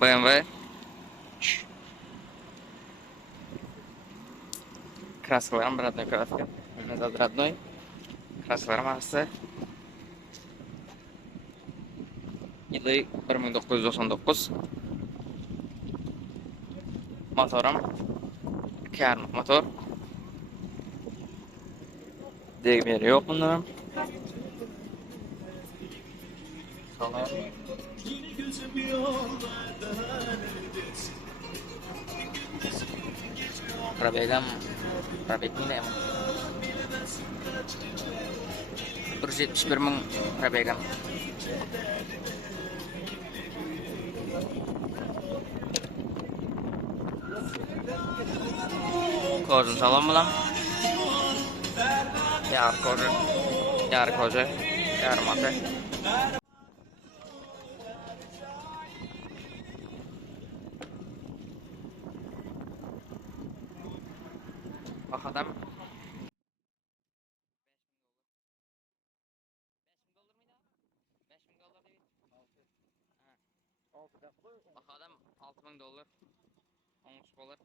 BMW краскаларым родной краска. Назад родной. Краскаларым arası. Yılı 1999. Motorum 2,5 motor. Degmeli yok bunların. Salam. Пробегам. Пробег не дайım. 171.000 пробегам. Kozun salam bulam. Yar kozu. Yar kozu. Yar matı. Bak adam. Bak adam $6,000. $10 olur.